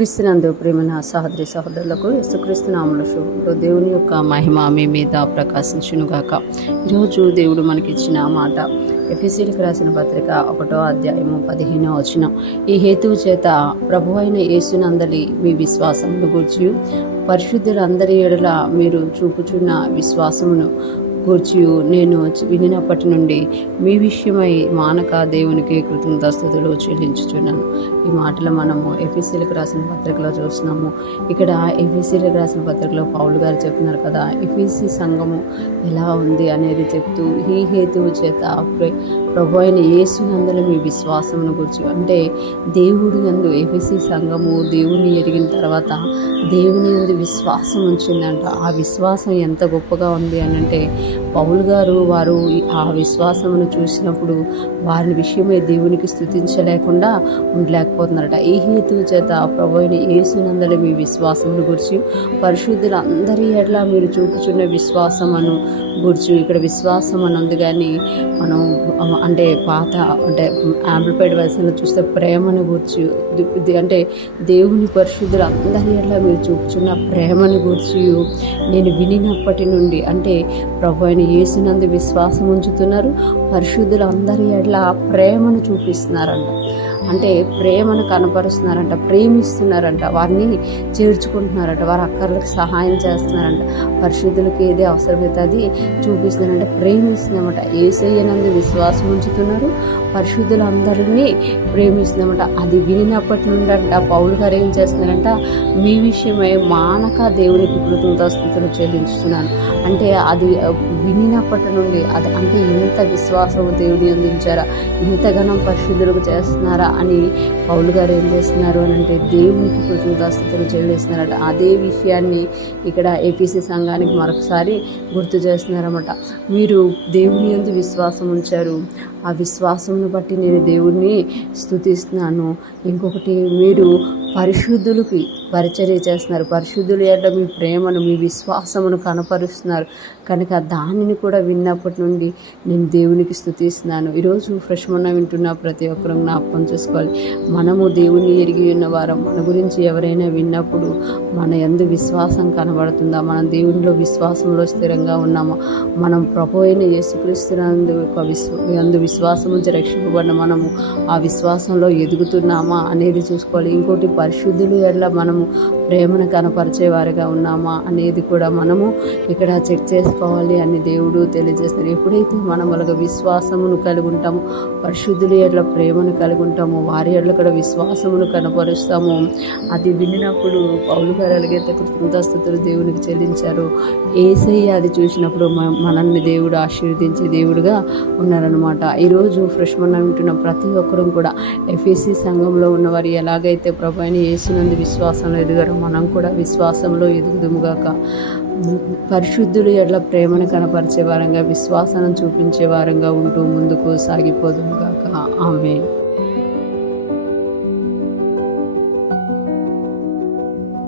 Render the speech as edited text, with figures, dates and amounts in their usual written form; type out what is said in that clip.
క్రీస్తునందు ప్రేమైన సహోదరి సహోదరులకు యేసుక్రీస్తు నామములో శుభములు. దేవుని యొక్క మహిమ మీ మీద ప్రకాశించునుగాక. ఈరోజు దేవుడు మనకిచ్చిన మాట ఎఫెసీయులకు రాసిన పత్రిక 1వ అధ్యాయము 15వ వచనం. ఈ హేతువు చేత ప్రభువైన యేసునందలి మీ విశ్వాసమును గూర్చి పరిశుద్ధులందరి ఎడల మీరు చూపుచున్న విశ్వాసమును గూర్చి నేను వినినప్పటి నుండి మీ విషయమై మానక దేవునికి కృతజ్ఞతాస్తుతులు చెల్లించుచున్నాను. ఈ మాటలు మనము ఎఫెసీయులకు రాసిన పత్రికలో చూస్తున్నాము. ఇక్కడ ఎఫెసీయులకు రాసిన పత్రికలో పౌలు గారు చెప్తున్నారు కదా, ఎఫెసీ సంఘము ఎలా ఉంది అనేది చెప్తూ ఈ హేతువు చేత ప్రభు అయిన యేసునందలి మీ విశ్వాసమును గురించి, అంటే దేవుడి యందు ఎఫెసీ సంఘము దేవుని ఎరిగిన తర్వాత దేవుని యందు విశ్వాసం ఉంచిందంట. ఆ విశ్వాసం ఎంత గొప్పగా ఉంది అని అంటే పౌలు గారు వారు ఆ విశ్వాసమును చూసినప్పుడు వారి విషయమై దేవునికి స్తుతించలేకుండా ఉండలేకపోతున్నారట. ఈ హేతువు చేత ప్రభు అయిన యేసునందలి మీ విశ్వాసమును గురించి పరిశుద్ధులందరి ఎడల మీరు చూపుచున్న విశ్వాసమును గురించి, ఇక్కడ విశ్వాసం అని ఉంది కానీ మనం అంటే పాత అంటే యాంప్లిఫైడ్ వర్షన్లో చూస్తే ప్రేమను గూర్చి, అంటే దేవుని పరిశుద్ధులు అందరి ఎడల మీరు చూపుచున్న ప్రేమను గూర్చి నేను వినినప్పటి నుండి, అంటే ప్రభు అయిన యేసునందు విశ్వాసం ఉంచుతున్నారు, పరిశుద్ధులు అందరి ఎడల ప్రేమను చూపిస్తున్నారంట. అంటే ప్రేమను కనపరుస్తున్నారంట, ప్రేమిస్తున్నారంట, వారిని చేర్చుకుంటున్నారంట, వారి అక్కర్లకు సహాయం చేస్తున్నారంట, పరిశుద్ధులకు ఏది అవసరమైతే అది చూపిస్తున్నారంట, ప్రేమిస్తున్నామంట. యేసయ్యనందు విశ్వాసం ఉంచుతున్నారు, పరిశుద్ధులందరినీ ప్రేమిస్తున్నామంట. అది వినినప్పటి నుండి అంట పౌలు గారు ఏం చేస్తున్నారంట, మీ విషయమై మానక దేవునికి కృతజ్ఞతాస్తుతులు చెల్లించుతున్నాను. అంటే అది వినినప్పటి నుండి అది అంటే ఇంత విశ్వాసం దేవుని అందించారా, ఇంతగానం పరిశుద్ధులకు చేస్తున్నారా అని పౌలు గారు ఏం చేస్తున్నారు అని అంటే దేవునికి కృతజ్ఞతాస్తుతులు చెల్లిస్తున్నారట. అదే విషయాన్ని ఇక్కడ ఎఫెసీ సంఘానికి మరొకసారి గుర్తు చేస్తున్నారన్నమాట. మీరు దేవుని యందు విశ్వాసం ఉంచారు, ఆ విశ్వాసంను బట్టి నేను దేవుణ్ణి స్తుతిస్తున్నాను. ఇంకొకటి, మీరు పరిశుద్ధులకి పరిచర్య చేస్తున్నారు, పరిశుద్ధుల ఎడల మీ ప్రేమను మీ విశ్వాసమును కనపరుస్తున్నారు కనుక దానిని కూడా విన్నప్పటి నుండి నేను దేవునికి స్తుతిస్తున్నాను. ఈరోజు ఫ్రెష్ మొన్న వింటున్న ప్రతి ఒక్కరూ జ్ఞాపకం చేసుకోవాలి, మనము దేవుని ఎరిగి ఉన్నవారం. మన గురించి ఎవరైనా విన్నప్పుడు మన యందు విశ్వాసం కనబడుతుందా, మనం దేవునిలో విశ్వాసంలో స్థిరంగా ఉన్నామా, మనం ప్రభు అయిన యేసుక్రీస్తునందు యందు విశ్వాసం నుంచి రక్షింపబడిన మనము ఆ విశ్వాసంలో ఎదుగుతున్నామా అనేది చూసుకోవాలి. ఇంకోటి, పరిశుద్ధుల ఎడల మనము ప్రేమను కనపరిచేవారిగా ఉన్నామా అనేది కూడా మనము ఇక్కడ చెక్ చేసుకోవాలి అని దేవుడు తెలియజేస్తారు. ఎప్పుడైతే మనం వాళ్ళకి విశ్వాసమును కలిగి ఉంటామో, పరిశుద్ధుల ఎడల ప్రేమను కలిగి ఉంటామో, వారి ఎడల కూడా విశ్వాసమును కనపరుస్తాము. అది వినినప్పుడు పౌలు గారు అలాగైతే కృతజ్ఞతాస్తుతులు దేవునికి చెల్లించారు. యేసయ్య అది చూసినప్పుడు మనల్ని దేవుడు ఆశీర్వదించే దేవుడుగా ఉన్నారనమాట. ఈరోజు ఫ్రెష్ మొన్న వింటున్న ప్రతి ఒక్కరూ కూడా ఎఫెసీ సంఘంలో ఉన్నవారు ఎలాగైతే ప్రభు అయిన యేసునందు విశ్వాసంలో ఎదిగారో మనం కూడా విశ్వాసంలో ఎదుగుదుముగాక. పరిశుద్ధులు ఎడల ప్రేమను కనపరిచే వారంగా, విశ్వాసాన్ని చూపించే వారంగా ఉంటూ ముందుకు సాగిపోదుముగాక. ఆమేన్.